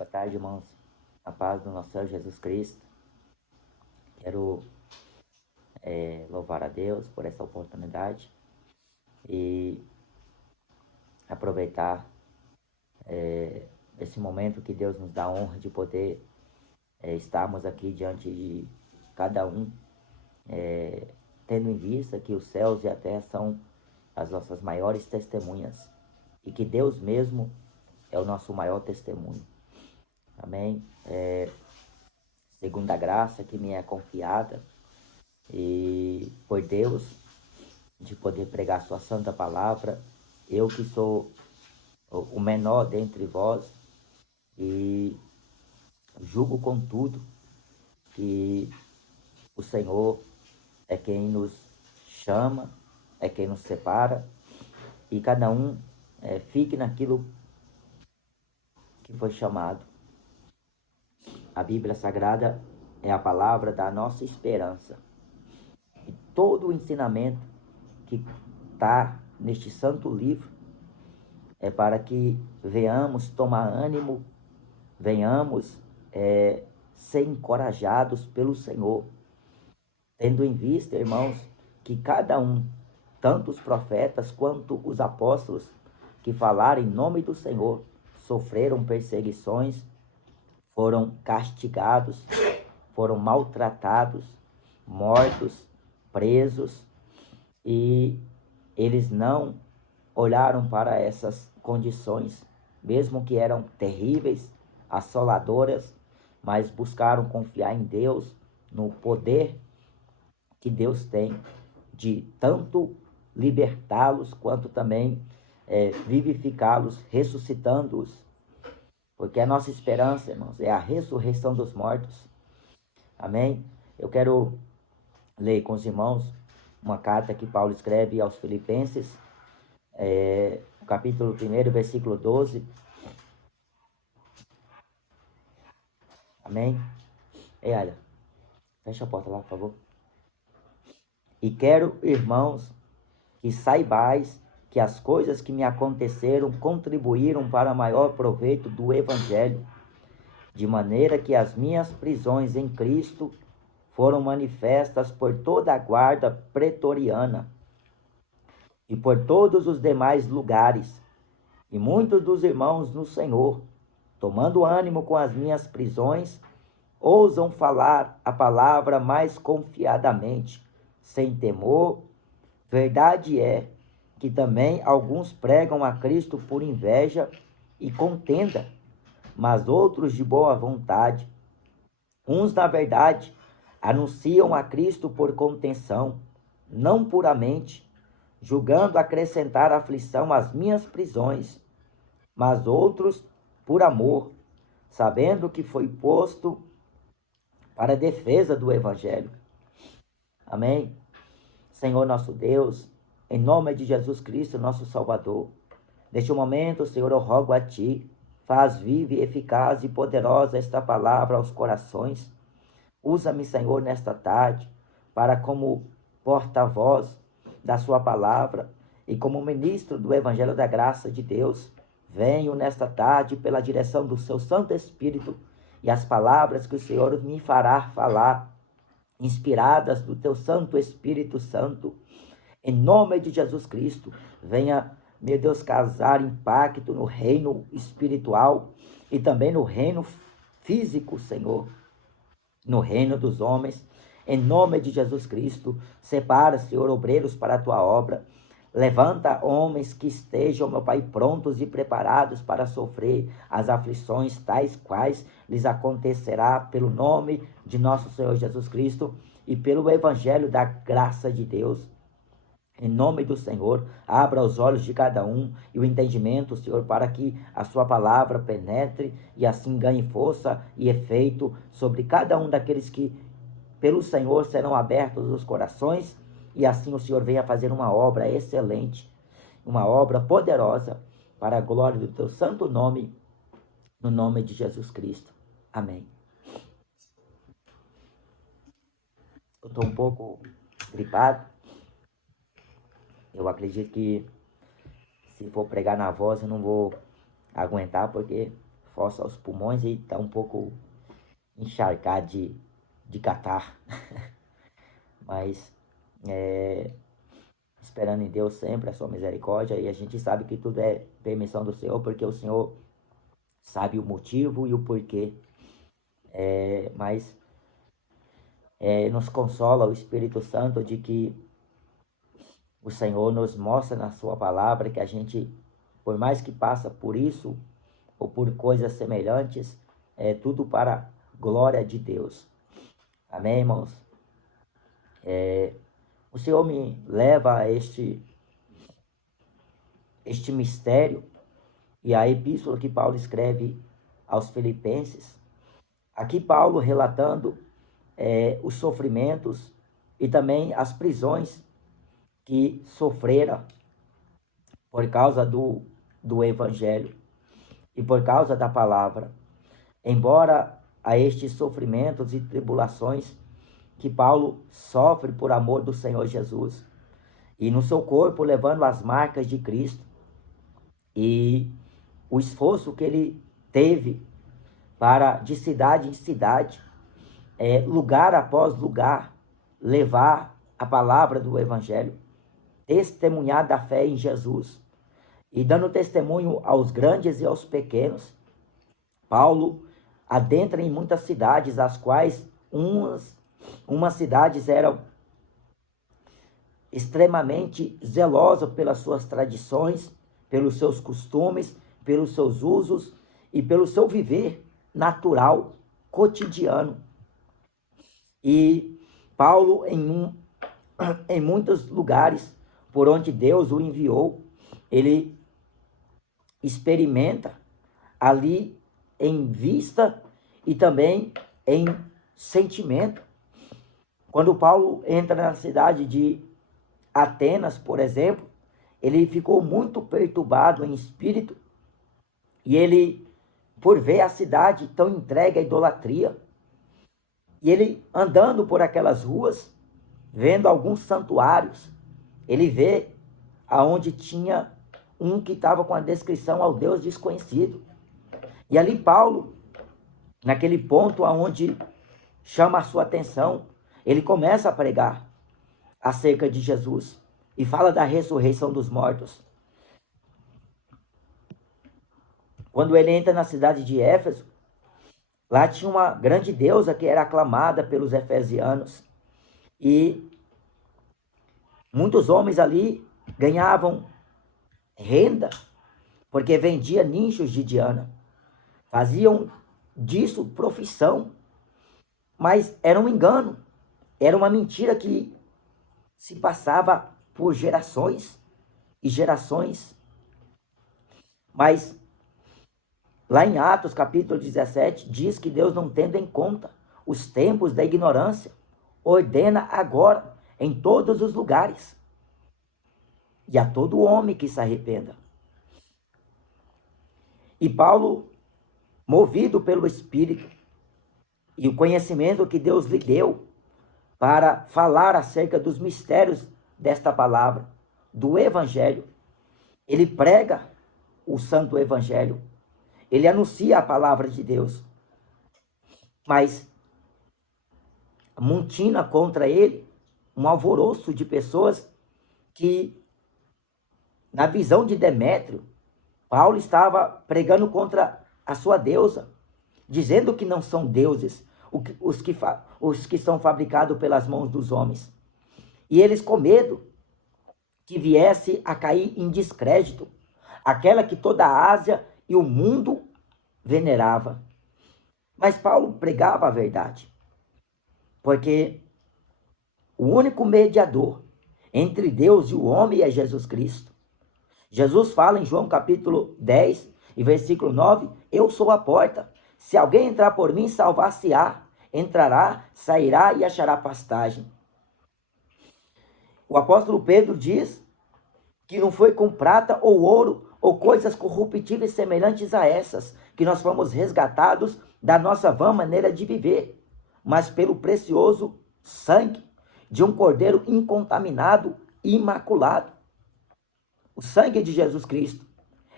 Boa tarde, irmãos. A paz do nosso Senhor Jesus Cristo. Quero louvar a Deus por essa oportunidade e aproveitar esse momento que Deus nos dá a honra de poder estarmos aqui diante de cada um, tendo em vista que os céus e a terra são as nossas maiores testemunhas e que Deus mesmo é o nosso maior testemunho. Amém? Segundo a graça que me é confiada e por Deus, de poder pregar sua santa palavra, eu que sou o menor dentre vós e julgo contudo que o Senhor é quem nos chama, é quem nos separa e cada um fique naquilo que foi chamado. A Bíblia Sagrada é a palavra da nossa esperança. E todo o ensinamento que está neste santo livro é para que venhamos tomar ânimo, venhamos ser encorajados pelo Senhor, tendo em vista, irmãos, que cada um, tanto os profetas quanto os apóstolos que falaram em nome do Senhor, sofreram perseguições, foram castigados, foram maltratados, mortos, presos, e eles não olharam para essas condições, mesmo que eram terríveis, assoladoras, mas buscaram confiar em Deus, no poder que Deus tem de tanto libertá-los, quanto também vivificá-los, ressuscitando-os. Porque a nossa esperança, irmãos, é a ressurreição dos mortos. Amém? Eu quero ler com os irmãos uma carta que Paulo escreve aos Filipenses, capítulo 1, versículo 12. Amém? Olha, fecha a porta lá, por favor. E quero, irmãos, que saibais que as coisas que me aconteceram contribuíram para maior proveito do Evangelho, de maneira que as minhas prisões em Cristo foram manifestas por toda a guarda pretoriana e por todos os demais lugares, e muitos dos irmãos no Senhor, tomando ânimo com as minhas prisões, ousam falar a palavra mais confiadamente, sem temor. Verdade é que também alguns pregam a Cristo por inveja e contenda, mas outros de boa vontade. Uns, na verdade, anunciam a Cristo por contenção, não puramente, julgando acrescentar aflição às minhas prisões, mas outros por amor, sabendo que foi posto para a defesa do Evangelho. Amém? Senhor nosso Deus, em nome de Jesus Cristo, nosso Salvador, neste momento, Senhor, eu rogo a Ti, faz viva e eficaz e poderosa esta palavra aos corações. Usa-me, Senhor, nesta tarde, para como porta-voz da Sua palavra e como ministro do Evangelho da Graça de Deus. Venho nesta tarde pela direção do Seu Santo Espírito e as palavras que o Senhor me fará falar, inspiradas do Teu Santo Espírito Santo, em nome de Jesus Cristo, venha, meu Deus, causar impacto no reino espiritual e também no reino físico, Senhor, no reino dos homens. Em nome de Jesus Cristo, separa, Senhor, obreiros para a Tua obra. Levanta homens que estejam, meu Pai, prontos e preparados para sofrer as aflições tais quais lhes acontecerá pelo nome de nosso Senhor Jesus Cristo e pelo Evangelho da graça de Deus. Em nome do Senhor, abra os olhos de cada um e o entendimento, Senhor, para que a Sua palavra penetre e assim ganhe força e efeito sobre cada um daqueles que, pelo Senhor, serão abertos os corações, e assim o Senhor venha fazer uma obra excelente, uma obra poderosa, para a glória do Teu santo nome, no nome de Jesus Cristo. Amém. Eu estou um pouco gripado. Eu acredito que se for pregar na voz eu não vou aguentar, porque fossa aos pulmões e está um pouco encharcado de catarro. Mas esperando em Deus sempre a sua misericórdia, e a gente sabe que tudo é permissão do Senhor, porque o Senhor sabe o motivo e o porquê. Mas nos consola o Espírito Santo de que o Senhor nos mostra na sua palavra que a gente, por mais que passa por isso ou por coisas semelhantes, é tudo para a glória de Deus. Amém, irmãos? O Senhor me leva a este mistério, e a epístola que Paulo escreve aos Filipenses. Aqui Paulo relatando os sofrimentos e também as prisões que sofrera por causa do Evangelho e por causa da palavra. Embora a estes sofrimentos e tribulações que Paulo sofre por amor do Senhor Jesus, e no seu corpo levando as marcas de Cristo, e o esforço que ele teve para, de cidade em cidade, lugar após lugar, levar a palavra do Evangelho, testemunhar da fé em Jesus, e dando testemunho aos grandes e aos pequenos. Paulo adentra em muitas cidades, as quais umas cidades eram extremamente zelosas pelas suas tradições, pelos seus costumes, pelos seus usos e pelo seu viver natural, cotidiano. E Paulo, em muitos lugares por onde Deus o enviou, ele experimenta ali em vista e também em sentimento. Quando Paulo entra na cidade de Atenas, por exemplo, ele ficou muito perturbado em espírito, e ele, por ver a cidade tão entregue à idolatria, e ele andando por aquelas ruas, vendo alguns santuários, ele vê aonde tinha um que estava com a descrição ao Deus desconhecido. E ali Paulo, naquele ponto aonde chama a sua atenção, ele começa a pregar acerca de Jesus e fala da ressurreição dos mortos. Quando ele entra na cidade de Éfeso, lá tinha uma grande deusa que era aclamada pelos efesianos, e muitos homens ali ganhavam renda porque vendia nichos de Diana, faziam disso profissão, mas era um engano, era uma mentira que se passava por gerações e gerações. Mas lá em Atos capítulo 17 diz que Deus, não tendo em conta os tempos da ignorância, ordena agora em todos os lugares e a todo homem que se arrependa. E Paulo, movido pelo Espírito e o conhecimento que Deus lhe deu para falar acerca dos mistérios desta palavra, do Evangelho, ele prega o Santo Evangelho, ele anuncia a palavra de Deus, mas amontina contra ele um alvoroço de pessoas que, na visão de Demétrio, Paulo estava pregando contra a sua deusa, dizendo que não são deuses os que são fabricados pelas mãos dos homens. E eles, com medo que viesse a cair em descrédito aquela que toda a Ásia e o mundo venerava. Mas Paulo pregava a verdade, porque o único mediador entre Deus e o homem é Jesus Cristo. Jesus fala em João capítulo 10 e versículo 9, eu sou a porta, se alguém entrar por mim, salvar-se-á, entrará, sairá e achará pastagem. O apóstolo Pedro diz que não foi com prata ou ouro ou coisas corruptíveis semelhantes a essas que nós fomos resgatados da nossa vã maneira de viver, mas pelo precioso sangue de um cordeiro incontaminado e imaculado. O sangue de Jesus Cristo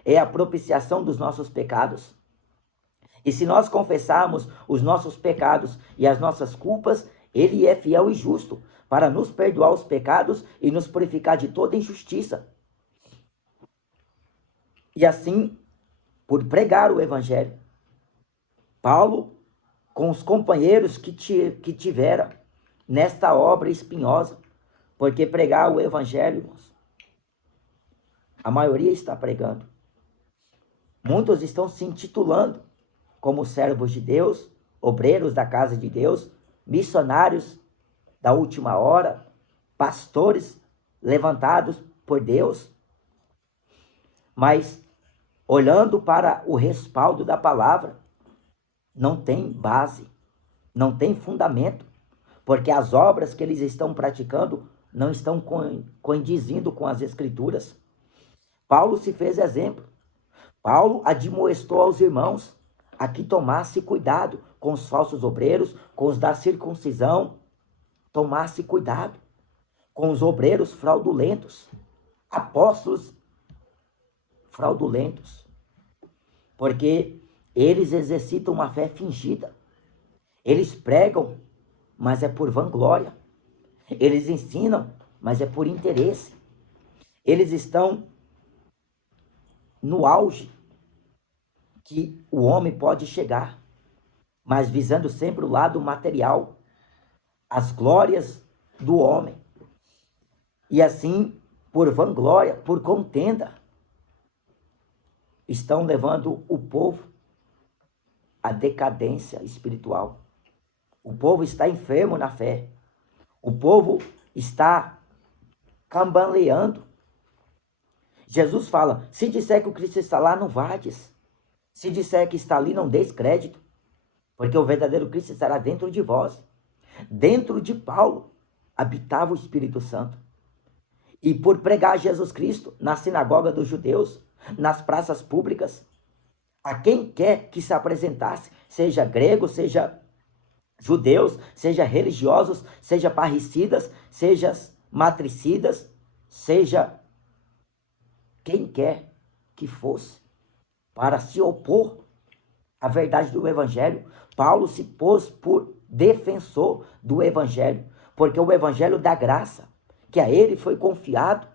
é a propiciação dos nossos pecados. E se nós confessarmos os nossos pecados e as nossas culpas, ele é fiel e justo para nos perdoar os pecados e nos purificar de toda injustiça. E assim, por pregar o evangelho, Paulo, com os companheiros que tivera nesta obra espinhosa, porque pregar o evangelho, irmãos, a maioria está pregando. Muitos estão se intitulando como servos de Deus, obreiros da casa de Deus, missionários da última hora, pastores levantados por Deus. Mas, olhando para o respaldo da palavra, não tem base, não tem fundamento, porque as obras que eles estão praticando não estão condizindo com as Escrituras. Paulo se fez exemplo. Paulo admoestou aos irmãos a que tomasse cuidado com os falsos obreiros, com os da circuncisão, tomasse cuidado com os obreiros fraudulentos, apóstolos fraudulentos, porque eles exercitam uma fé fingida. Eles pregam, mas é por vanglória. Eles ensinam, mas é por interesse. Eles estão no auge que o homem pode chegar, mas visando sempre o lado material, as glórias do homem. E assim, por vanglória, por contenda, estão levando o povo à decadência espiritual. O povo está enfermo na fé. O povo está cambaleando. Jesus fala, se disser que o Cristo está lá, não vades. Se disser que está ali, não deis crédito. Porque o verdadeiro Cristo estará dentro de vós. Dentro de Paulo habitava o Espírito Santo. E por pregar Jesus Cristo na sinagoga dos judeus, nas praças públicas, a quem quer que se apresentasse, seja grego, seja judeus, seja religiosos, seja parricidas, seja matricidas, seja quem quer que fosse, para se opor à verdade do evangelho, Paulo se pôs por defensor do evangelho, porque o evangelho da graça, que a ele foi confiado,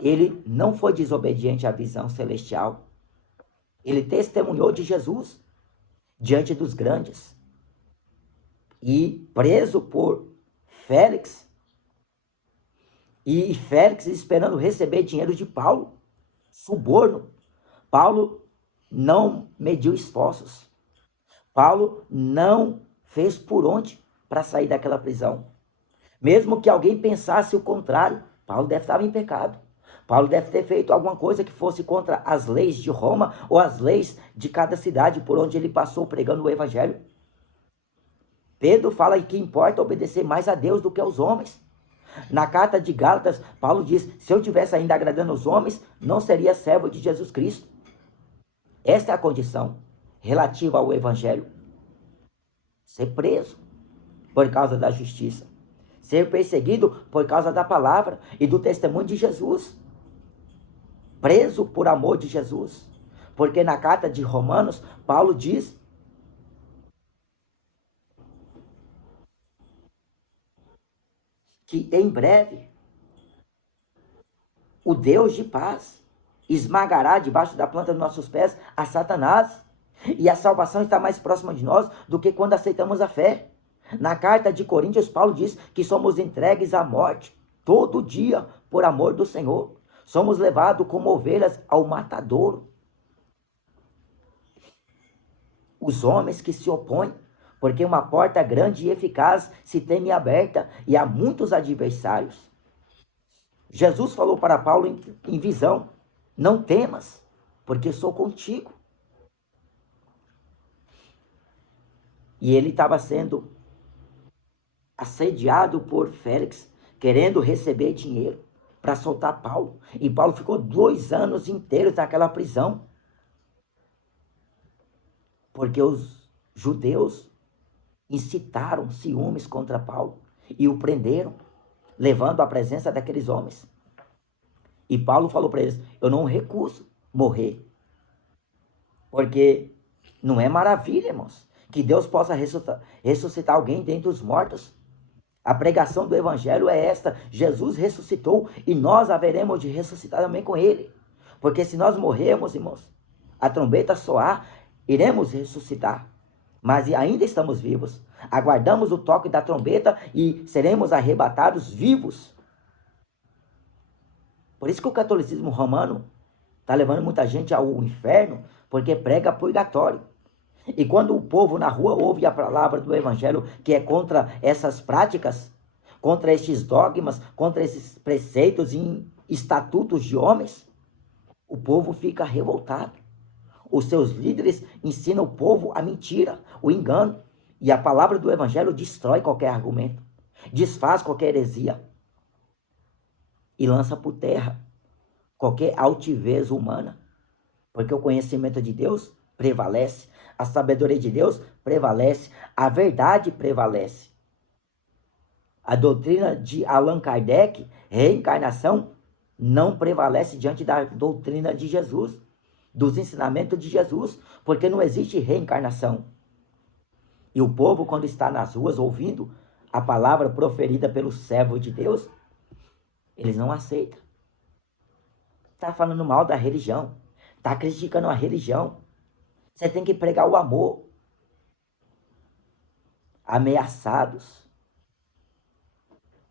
ele não foi desobediente à visão celestial. Ele testemunhou de Jesus diante dos grandes. E preso por Félix, e Félix esperando receber dinheiro de Paulo, suborno. Paulo não mediu esforços. Paulo não fez por onde para sair daquela prisão. Mesmo que alguém pensasse o contrário, Paulo deve estar em pecado. Paulo deve ter feito alguma coisa que fosse contra as leis de Roma ou as leis de cada cidade por onde ele passou pregando o evangelho. Pedro fala que importa obedecer mais a Deus do que aos homens. Na carta de Gálatas, Paulo diz, se eu tivesse ainda agradando os homens, não seria servo de Jesus Cristo. Esta é a condição relativa ao evangelho. Ser preso por causa da justiça. Ser perseguido por causa da palavra e do testemunho de Jesus. Preso por amor de Jesus. Porque na carta de Romanos, Paulo diz que em breve o Deus de paz esmagará debaixo da planta dos nossos pés a Satanás. E a salvação está mais próxima de nós do que quando aceitamos a fé. Na carta de Coríntios, Paulo diz que somos entregues à morte todo dia por amor do Senhor. Somos levados como ovelhas ao matadouro. Os homens que se opõem, porque uma porta grande e eficaz se tem aberta e há muitos adversários. Jesus falou para Paulo em visão, não temas, porque sou contigo. E ele estava sendo assediado por Félix, querendo receber dinheiro para soltar Paulo. E Paulo ficou 2 anos inteiros naquela prisão. Porque os judeus incitaram ciúmes contra Paulo e o prenderam, levando à presença daqueles homens. E Paulo falou para eles, eu não recuso morrer, porque Não é maravilha, irmãos, que Deus possa ressuscitar alguém dentre os mortos? A pregação do evangelho é esta: Jesus ressuscitou e nós haveremos de ressuscitar também com ele. Porque se nós morrermos, irmãos, a trombeta soar, iremos ressuscitar. Mas ainda estamos vivos. Aguardamos o toque da trombeta e seremos arrebatados vivos. Por isso que o catolicismo romano está levando muita gente ao inferno, porque prega purgatório. E quando o povo na rua ouve a palavra do evangelho que é contra essas práticas, contra estes dogmas, contra esses preceitos e estatutos de homens, o povo fica revoltado. Os seus líderes ensinam o povo a mentira, o engano. E a palavra do evangelho destrói qualquer argumento, desfaz qualquer heresia e lança por terra qualquer altivez humana. Porque o conhecimento de Deus prevalece, a sabedoria de Deus prevalece, a verdade prevalece. A doutrina de Allan Kardec, reencarnação, não prevalece diante da doutrina de Jesus, dos ensinamentos de Jesus, porque não existe reencarnação. E o povo, quando está nas ruas ouvindo a palavra proferida pelo servo de Deus, eles não aceitam. Está falando mal da religião, está criticando a religião. Você tem que pregar o amor. Ameaçados.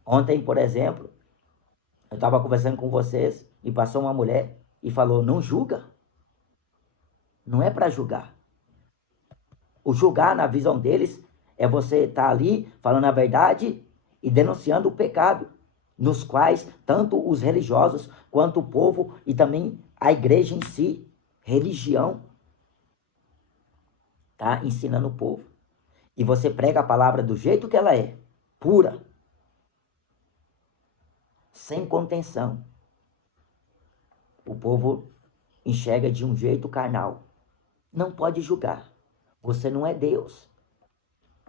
Ontem, por exemplo, eu estava conversando com vocês e passou uma mulher e falou: não julga. Não é para julgar. O julgar, na visão deles, é você estar ali falando a verdade e denunciando o pecado, nos quais tanto os religiosos quanto o povo e também a igreja em si, religião, está ensinando o povo. E você prega a palavra do jeito que ela é, pura, sem contenção. O povo enxerga de um jeito carnal. Não pode julgar. Você não é Deus.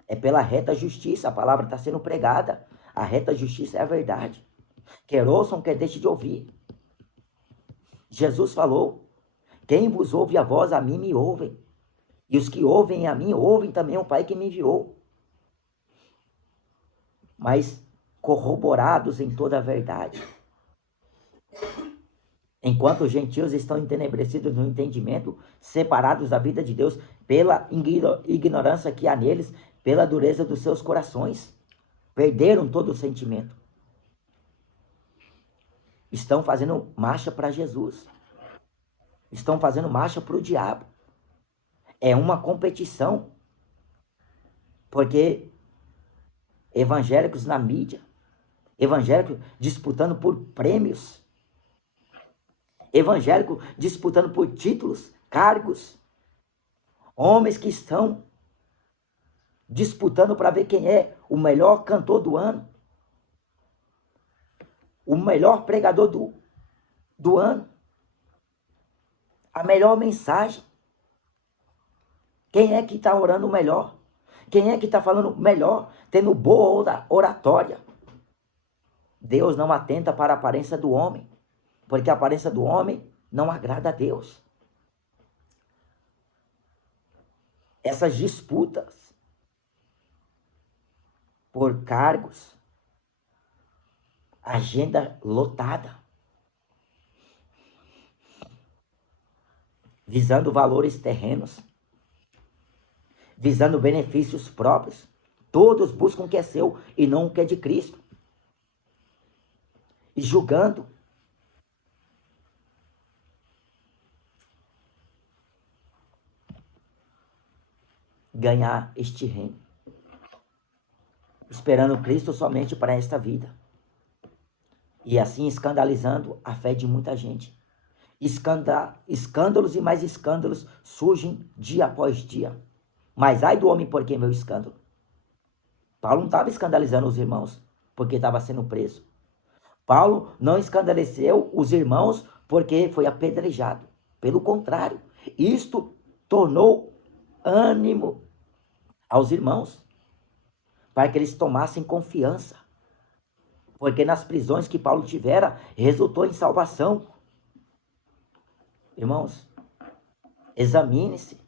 É pela reta justiça. A palavra está sendo pregada. A reta justiça é a verdade. Quer ouçam, quer deixe de ouvir. Jesus falou: quem vos ouve a voz, a mim me ouvem. E os que ouvem a mim, ouvem também o Pai que me enviou. Mas corroborados em toda a verdade. Enquanto os gentios estão entenebrecidos no entendimento, separados da vida de Deus pela ignorância que há neles, pela dureza dos seus corações, perderam todo o sentimento. Estão fazendo marcha para Jesus. Estão fazendo marcha para o diabo. É uma competição. Porque evangélicos na mídia, evangélicos disputando por prêmios, evangélico disputando por títulos, cargos, homens que estão disputando para ver quem é o melhor cantor do ano, o melhor pregador do ano, a melhor mensagem. Quem é que está orando melhor? Quem é que está falando melhor, tendo boa oratória? Deus não atenta para a aparência do homem, porque a aparência do homem não agrada a Deus. Essas disputas por cargos, agenda lotada, visando valores terrenos, visando benefícios próprios. Todos buscam o que é seu e não o que é de Cristo. E julgando. Ganhar este reino. Esperando Cristo somente para esta vida. E assim escandalizando a fé de muita gente. Escândalos e mais escândalos surgem dia após dia. Mas ai do homem por quem meu escândalo. Paulo não estava escandalizando os irmãos porque estava sendo preso. Paulo não escandalizou os irmãos porque foi apedrejado. Pelo contrário, isto tornou ânimo aos irmãos para que eles tomassem confiança. Porque nas prisões que Paulo tivera, resultou em salvação. Irmãos, examine-se.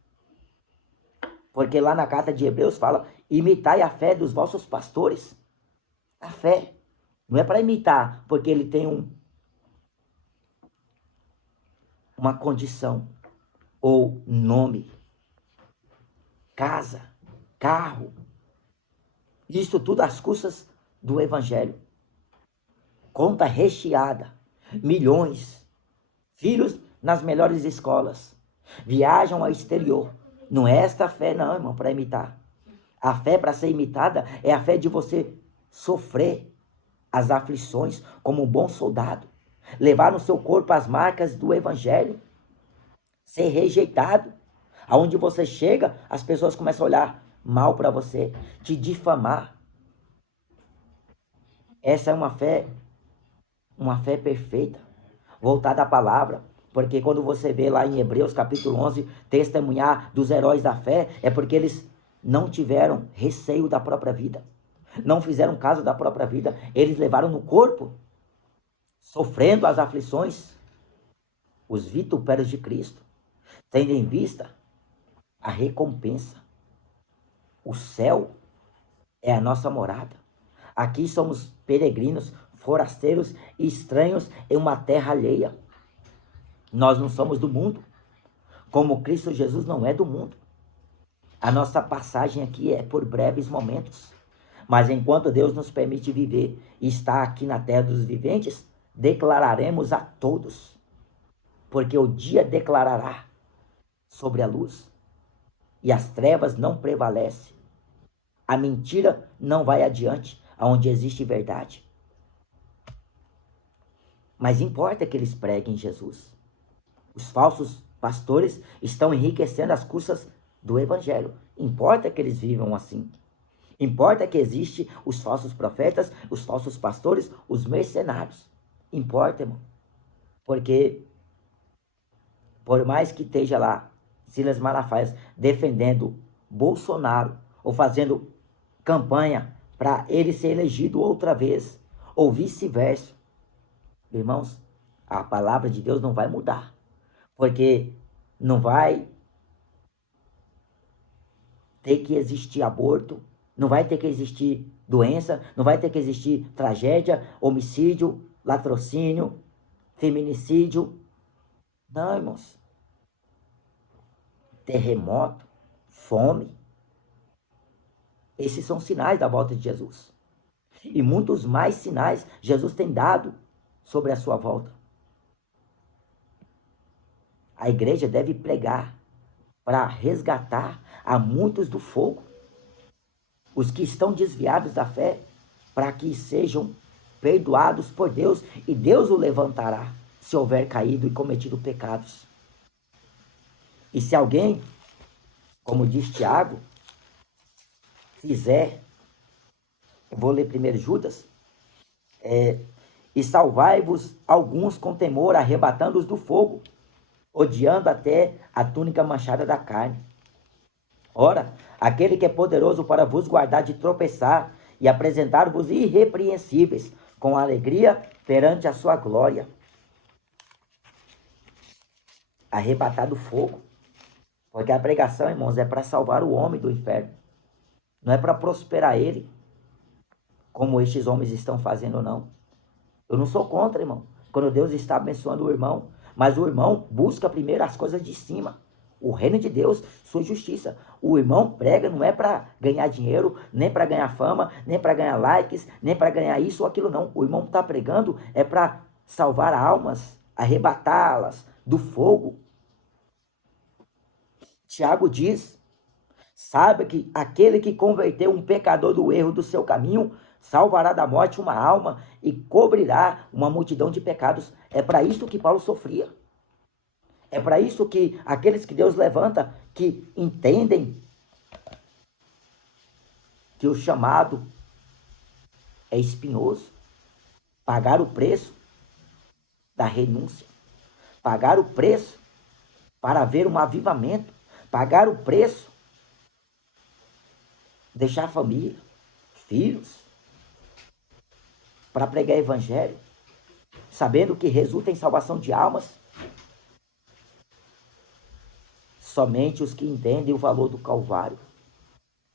Porque lá na carta de Hebreus fala, imitai a fé dos vossos pastores. A fé. Não é para imitar, porque ele tem uma condição, ou nome, casa, carro. Isso tudo às custas do evangelho. Conta recheada, milhões, filhos nas melhores escolas, viajam ao exterior. Não é esta fé não, irmão, para imitar. A fé para ser imitada é a fé de você sofrer as aflições como um bom soldado, levar no seu corpo as marcas do evangelho, ser rejeitado. Aonde você chega, as pessoas começam a olhar mal para você, te difamar. Essa é uma fé perfeita, voltada à palavra. Porque quando você vê lá em Hebreus capítulo 11, testemunhar dos heróis da fé, é porque eles não tiveram receio da própria vida. Não fizeram caso da própria vida. Eles levaram no corpo, sofrendo as aflições, os vitupérios de Cristo, tendo em vista a recompensa. O céu é a nossa morada. Aqui somos peregrinos, forasteiros e estranhos em uma terra alheia. Nós não somos do mundo, como Cristo Jesus não é do mundo. A nossa passagem aqui é por breves momentos. Mas enquanto Deus nos permite viver e estar aqui na terra dos viventes, declararemos a todos. Porque o dia declarará sobre a luz. E as trevas não prevalecem. A mentira não vai adiante, aonde existe verdade. Mas importa que eles preguem Jesus. Os falsos pastores estão enriquecendo as custas do evangelho. Importa que eles vivam assim. Importa que existem os falsos profetas, os falsos pastores, os mercenários. Importa, irmão. Porque, por mais que esteja lá Silas Malafaia defendendo Bolsonaro, ou fazendo campanha para ele ser elegido outra vez, ou vice-versa, irmãos, a palavra de Deus não vai mudar. Porque não vai ter que existir aborto, não vai ter que existir doença, não vai ter que existir tragédia, homicídio, latrocínio, feminicídio. Não, irmãos. Terremoto, fome. Esses são sinais da volta de Jesus. E muitos mais sinais Jesus tem dado sobre a sua volta. A igreja deve pregar para resgatar a muitos do fogo, os que estão desviados da fé, para que sejam perdoados por Deus, e Deus o levantará se houver caído e cometido pecados. E se alguém, como diz Tiago, fizer, eu vou ler primeiro Judas, e salvai-vos alguns com temor, arrebatando-os do fogo, odiando até a túnica manchada da carne. Ora, aquele que é poderoso para vos guardar de tropeçar e apresentar-vos irrepreensíveis com alegria perante a sua glória. Arrebatar do fogo. Porque a pregação, irmãos, é para salvar o homem do inferno. Não é para prosperar ele, como estes homens estão fazendo, não. Eu não sou contra, irmão, quando Deus está abençoando o irmão. Mas o irmão busca primeiro as coisas de cima. O reino de Deus, sua justiça. O irmão prega não é para ganhar dinheiro, nem para ganhar fama, nem para ganhar likes, nem para ganhar isso ou aquilo, não. O irmão está pregando é para salvar almas, arrebatá-las do fogo. Tiago diz, saiba que aquele que converteu um pecador do erro do seu caminho, salvará da morte uma alma e cobrirá uma multidão de pecados. É para isso que Paulo sofria. É para isso que aqueles que Deus levanta, que entendem que o chamado é espinhoso, pagar o preço da renúncia, pagar o preço para haver um avivamento, pagar o preço, deixar a família, filhos, para pregar evangelho, sabendo que resulta em salvação de almas. somente os que entendem o valor do Calvário.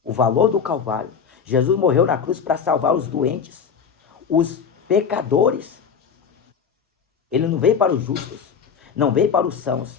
O valor do Calvário. Jesus morreu na cruz para salvar os doentes, os pecadores. Ele não veio para os justos, não veio para os sãos.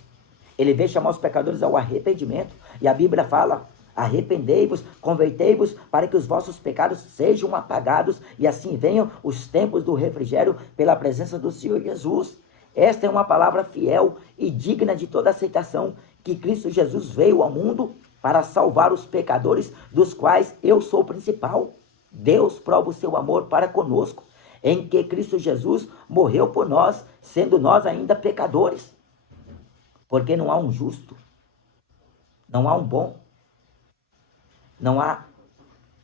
Ele veio chamar os pecadores ao arrependimento. E a Bíblia fala: arrependei-vos, convertei-vos, para que os vossos pecados sejam apagados, e assim venham os tempos do refrigério pela presença do Senhor Jesus. Esta é uma palavra fiel e digna de toda aceitação, que Cristo Jesus veio ao mundo para salvar os pecadores, dos quais eu sou o principal. Deus prova o seu amor para conosco, em que Cristo Jesus morreu por nós, sendo nós ainda pecadores. Porque não há um justo, não há um bom, não há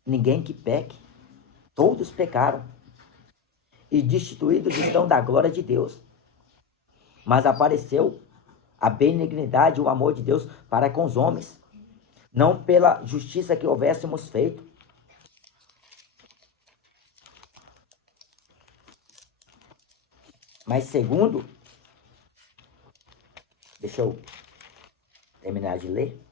ninguém que peque. Todos pecaram e destituídos estão da glória de Deus. Mas apareceu a benignidade e o amor de Deus para com os homens, não pela justiça que houvéssemos feito, mas segundo, deixa eu terminar de ler,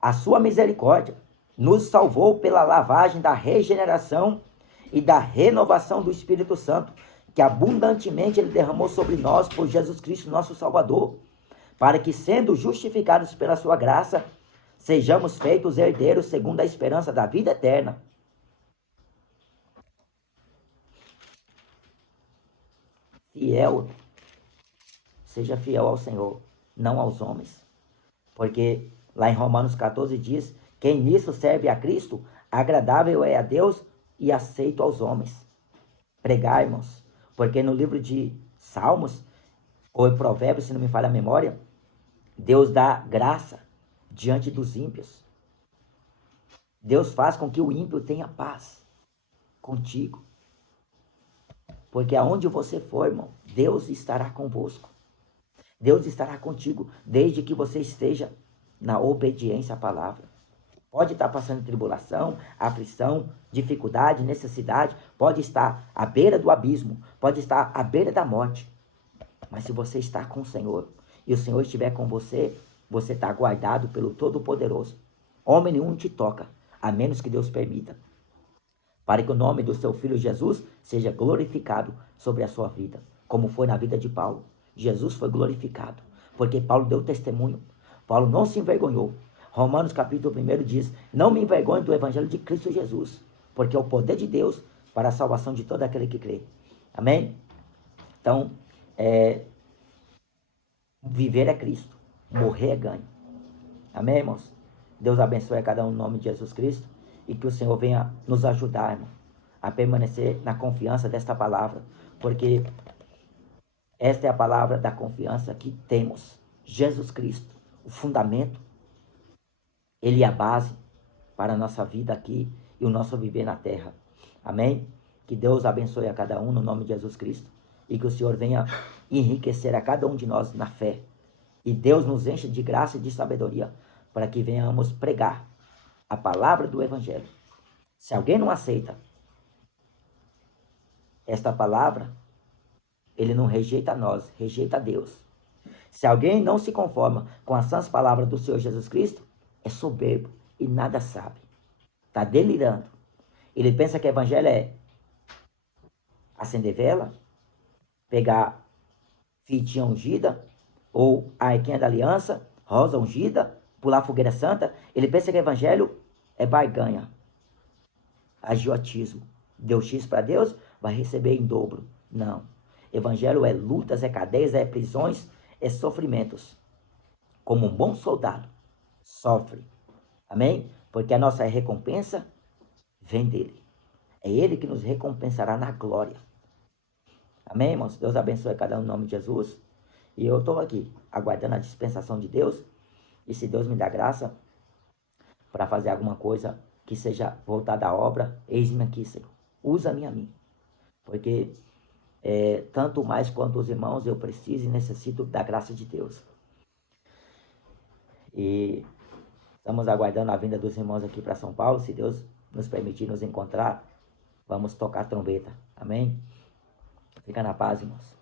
a sua misericórdia nos salvou pela lavagem da regeneração e da renovação do Espírito Santo, que abundantemente Ele derramou sobre nós por Jesus Cristo, nosso Salvador, para que, sendo justificados pela sua graça, sejamos feitos herdeiros segundo a esperança da vida eterna. Fiel, seja fiel ao Senhor, não aos homens. Porque lá em Romanos 14 diz: quem nisso serve a Cristo, agradável é a Deus e aceito aos homens. Pregar, irmãos, porque no livro de Salmos, ou em Provérbios, se não me falha a memória, Deus dá graça diante dos ímpios. Deus faz com que o ímpio tenha paz contigo. Porque aonde você for, irmão, Deus estará convosco. Deus estará contigo, desde que você esteja na obediência à palavra. Pode estar passando tribulação, aflição, dificuldade, necessidade, pode estar à beira do abismo, pode estar à beira da morte. Mas se você está com o Senhor, e o Senhor estiver com você, você está guardado pelo Todo-Poderoso. Homem nenhum te toca, a menos que Deus permita, para que o nome do seu Filho Jesus seja glorificado sobre a sua vida, como foi na vida de Paulo. Jesus foi glorificado, porque Paulo deu testemunho. Paulo não se envergonhou. Romanos capítulo 1 diz: não me envergonhe do evangelho de Cristo Jesus, porque é o poder de Deus para a salvação de todo aquele que crê. Amém? Então, viver é Cristo, morrer é ganho. Amém, irmãos? Deus abençoe a cada um no nome de Jesus Cristo, e que o Senhor venha nos ajudar, irmão, a permanecer na confiança desta palavra, porque esta é a palavra da confiança que temos. Jesus Cristo, o fundamento, Ele é a base para a nossa vida aqui e o nosso viver na terra. Amém? Que Deus abençoe a cada um no nome de Jesus Cristo, e que o Senhor venha enriquecer a cada um de nós na fé. E Deus nos enche de graça e de sabedoria para que venhamos pregar a palavra do Evangelho. Se alguém não aceita esta palavra, ele não rejeita nós, rejeita Deus. Se alguém não se conforma com as sãs palavras do Senhor Jesus Cristo, é soberbo e nada sabe. Está delirando. Ele pensa que o Evangelho é acender vela, pegar fitinha ungida, ou a arquinha da aliança, rosa ungida, pular fogueira santa. Ele pensa que o Evangelho é barganha, agiotismo. Deu X para Deus, vai receber em dobro. Não. Evangelho é lutas, é cadeias, é prisões, é sofrimentos. Como um bom soldado, sofre. Amém? Porque a nossa recompensa vem dele. É ele que nos recompensará na glória. Amém, irmãos? Deus abençoe cada um no nome de Jesus. E eu estou aqui, aguardando a dispensação de Deus. E se Deus me dá graça para fazer alguma coisa que seja voltada à obra, eis-me aqui, Senhor. Usa-me a mim. Porque tanto mais quanto os irmãos, eu preciso e necessito da graça de Deus. E estamos aguardando a vinda dos irmãos aqui para São Paulo. Se Deus nos permitir nos encontrar, vamos tocar a trombeta. Amém? Fica na paz, irmãos.